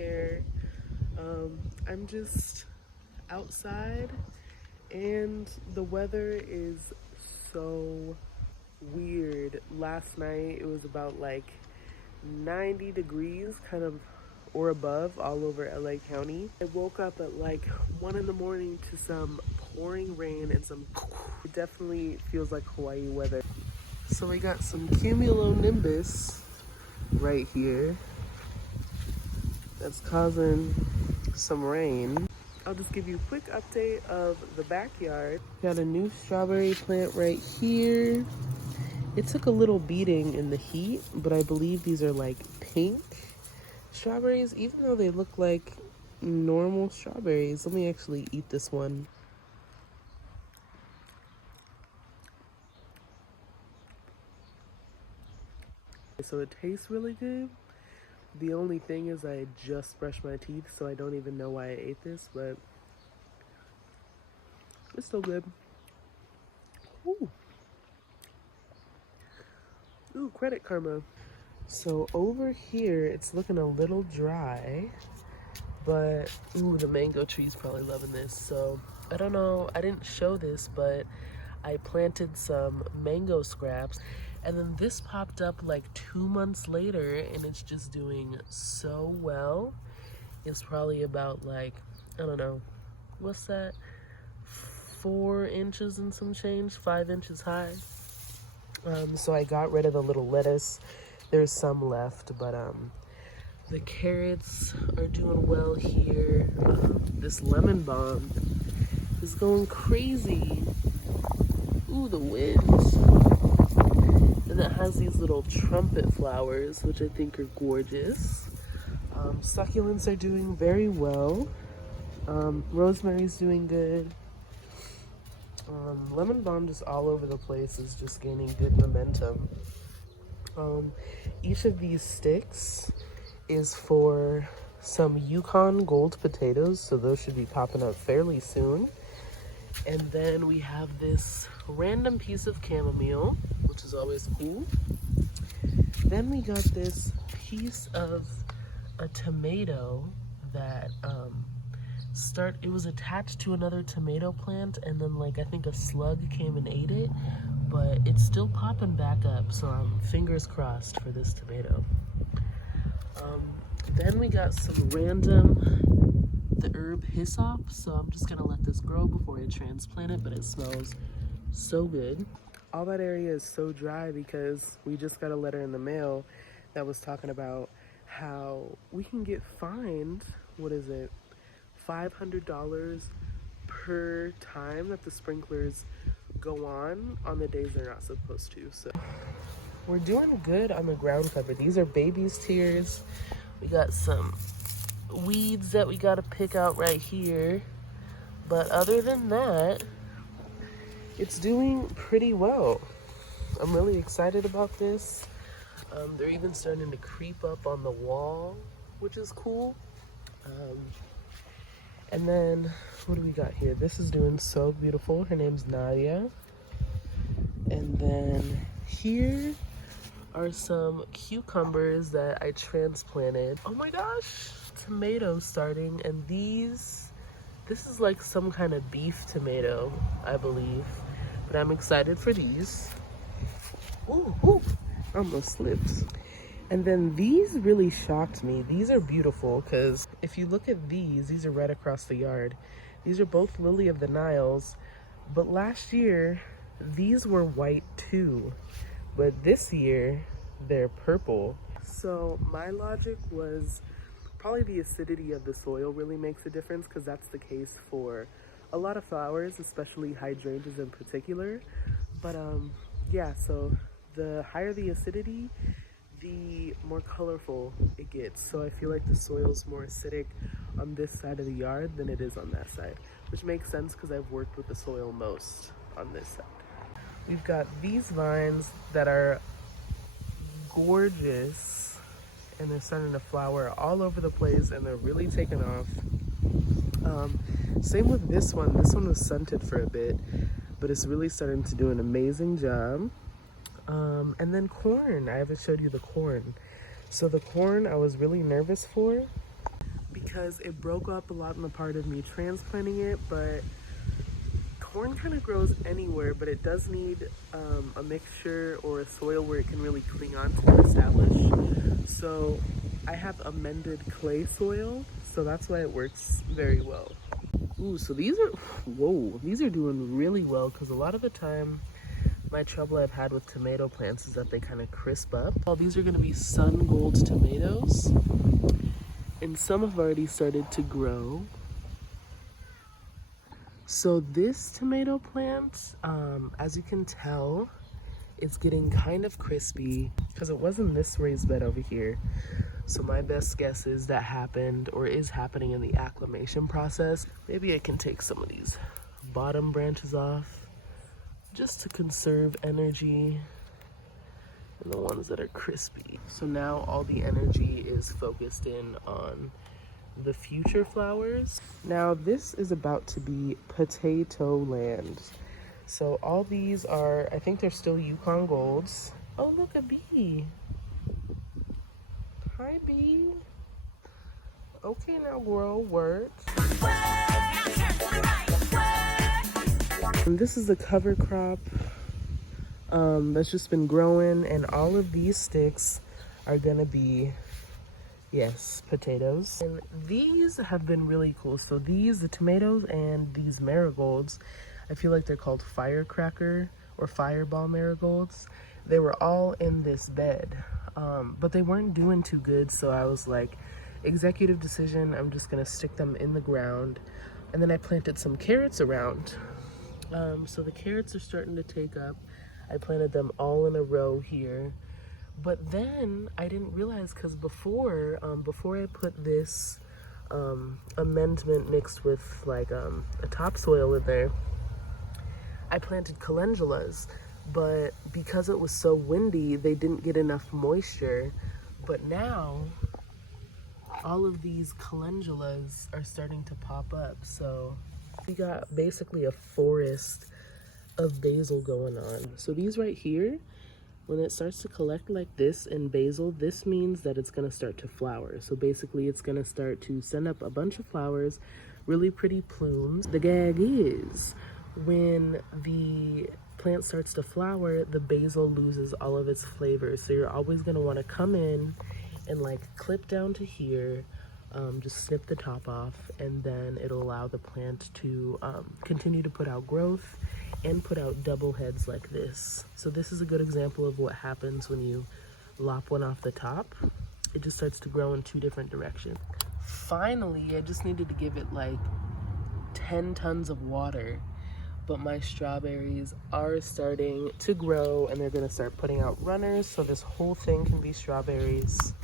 hair. I'm just outside and the weather is so weird. Last night it was about like 90 degrees kind of or above all over LA County. I woke up at like 1 in the morning to some pouring rain and some it definitely feels like Hawaii weather. So we got some cumulonimbus right here that's causing some rain. I'll just give you a quick update of the backyard. Got a new strawberry plant right here. It took a little beating in the heat, but I believe these are like pink strawberries, even though they look like normal strawberries. Let me actually eat this one. So it tastes really good. The only thing is I just brushed my teeth, so I don't even know why I ate this, but it's still good. Ooh. Ooh, credit karma. So over here, it's looking a little dry, but ooh, the mango tree's probably loving this. So I don't know, I didn't show this, but I planted some mango scraps, and then this popped up like 2 months later, and it's just doing so well. It's probably about like, I don't know, what's that? 4 inches and some change, 5 inches high. So I got rid of the little lettuce. There's some left, but the carrots are doing well here. This lemon balm is going crazy. Ooh, the wind. And it has these little trumpet flowers, which I think are gorgeous. Succulents are doing very well. Rosemary's doing good. Lemon balm just all over the place is just gaining good momentum. Each of these sticks is for some Yukon gold potatoes, so those should be popping up fairly soon. And then we have this random piece of chamomile, which is always cool. Then we got this piece of a tomato that it was attached to another tomato plant, and then like I think a slug came and ate it, but it's still popping back up, so I'm fingers crossed for this tomato. Then we got some the herb hyssop, so I'm just gonna let this grow before I transplant it, but it smells so good. All that area is so dry because we just got a letter in the mail that was talking about how we can get fined, what is it, $500 per time that the sprinklers go on the days they're not supposed to. So we're doing good on the ground cover. These are baby's tears. We got some weeds that we got to pick out right here, but other than that, it's doing pretty well. I'm really excited about this. They're even starting to creep up on the wall, which is cool. And then what do we got here? This is doing so beautiful. Her name's Nadia. And then here are some cucumbers that I transplanted. Oh my gosh, tomatoes starting. And this is like some kind of beef tomato, I believe. But I'm excited for these. Ooh, ooh, almost slipped. And then these really shocked me. These are beautiful because if you look at these are right across the yard. These are both lily of the Niles, but last year these were white too, but this year they're purple. So my logic was probably the acidity of the soil really makes a difference, because that's the case for a lot of flowers, especially hydrangeas in particular. But yeah, so the higher the acidity, the more colorful it gets. So I feel like the soil's more acidic on this side of the yard than it is on that side, which makes sense because I've worked with the soil most on this side. We've got these vines that are gorgeous, and they're starting to flower all over the place, and they're really taking off. Same with this one. This one was stunted for a bit, but it's really starting to do an amazing job. And then corn. I haven't showed you the corn. So the corn I was really nervous for. because it broke up a lot in the part of me transplanting it, but corn kind of grows anywhere, but it does need a mixture or a soil where it can really cling on to and establish. So I have amended clay soil, so that's why it works very well. Ooh, so these are, whoa, these are doing really well, because a lot of the time my trouble I've had with tomato plants is that they kind of crisp up. Well, these are going to be sun gold tomatoes, and some have already started to grow. So this tomato plant, as you can tell, it's getting kind of crispy because it wasn't this raised bed over here. So my best guess is that happened or is happening in the acclimation process. Maybe I can take some of these bottom branches off just to conserve energy and the ones that are crispy. So now all the energy is focused in on the future flowers. Now this is about to be potato land. So all these are, I think they're still Yukon Golds. Oh, look, a bee. Hi, bee. Okay, now grow, work. And this is the cover crop that's just been growing, and all of these sticks are gonna be, yes, potatoes. And these have been really cool. So these, the tomatoes and these marigolds, I feel like they're called firecracker or fireball marigolds. They were all in this bed, but they weren't doing too good. So I was like, executive decision, I'm just gonna stick them in the ground. And then I planted some carrots around. So the carrots are starting to take up. I planted them all in a row here. But then I didn't realize, because before I put this amendment mixed with like a topsoil in there, I planted calendulas, but because it was so windy, they didn't get enough moisture. But now all of these calendulas are starting to pop up. So we got basically a forest of basil going on. So these right here, when it starts to collect like this in basil, this means that it's gonna start to flower. So basically it's gonna start to send up a bunch of flowers, really pretty plumes. The gag is, when the plant starts to flower, the basil loses all of its flavors. So you're always gonna wanna come in and like clip down to here, just snip the top off, and then it'll allow the plant to continue to put out growth and put out double heads like this. So this is a good example of what happens when you lop one off the top. It just starts to grow in two different directions. Finally, I just needed to give it like 10 tons of water, but my strawberries are starting to grow and they're gonna start putting out runners, so this whole thing can be strawberries.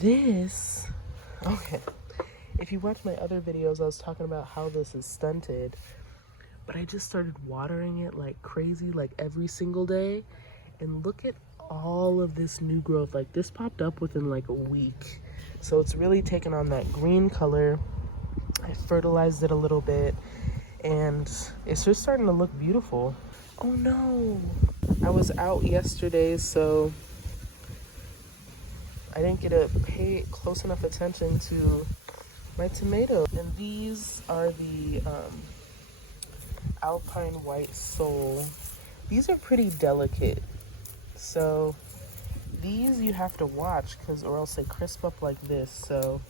This, okay, if you watch my other videos, I was talking about how this is stunted, but I just started watering it like crazy, like every single day, and look at all of this new growth. Like this popped up within like a week, so it's really taken on that green color. I fertilized it a little bit and it's just starting to look beautiful. Oh no, I was out yesterday, so I didn't get to pay close enough attention to my tomatoes. And these are the Alpine White Soul. These are pretty delicate, so these you have to watch, because or else they crisp up like this. So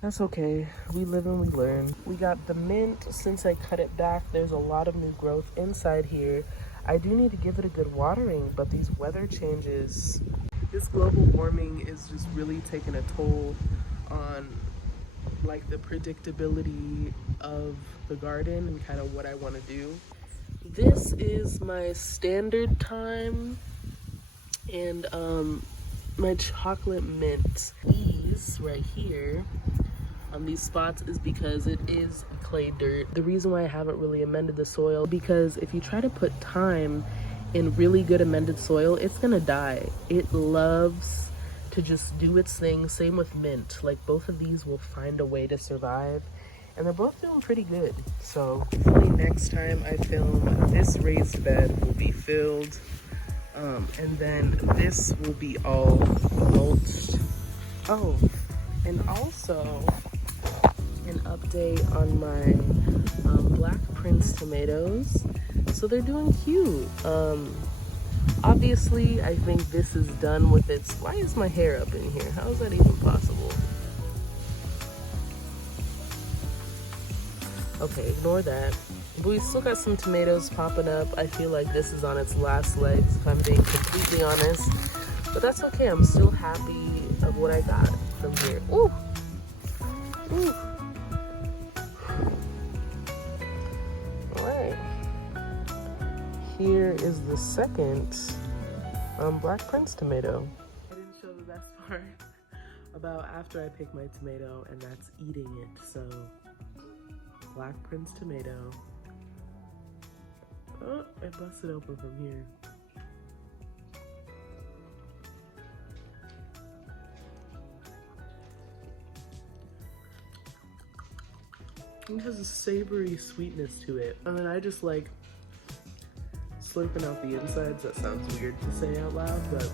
that's okay, we live and we learn. We got the mint. Since I cut it back, there's a lot of new growth inside here. I do need to give it a good watering, but these weather changes, this global warming is just really taking a toll on like the predictability of the garden and kind of what I want to do. This is my standard time and my chocolate mint. These right here on these spots is because it is clay dirt. The reason why I haven't really amended the soil, because if you try to put thyme in really good amended soil, it's gonna die. It loves to just do its thing. Same with mint. Like both of these will find a way to survive, and they're both doing pretty good. So hopefully next time I film, this raised bed will be filled, and then this will be all mulched. Oh, And also an update on my Black Prince tomatoes. So they're doing cute. Obviously, I think this is done with its... Why is my hair up in here? How is that even possible? Okay, ignore that. But we still got some tomatoes popping up. I feel like this is on its last legs, if I'm being completely honest. But that's okay. I'm still happy of what I got from here. Ooh! Ooh! Alright. Here is the second Black Prince tomato. I didn't show the best part about after I pick my tomato, and that's eating it. So, Black Prince tomato. Oh, I busted open from here. It has a savory sweetness to it. And then I just like slurping out the insides. That sounds weird to say out loud, but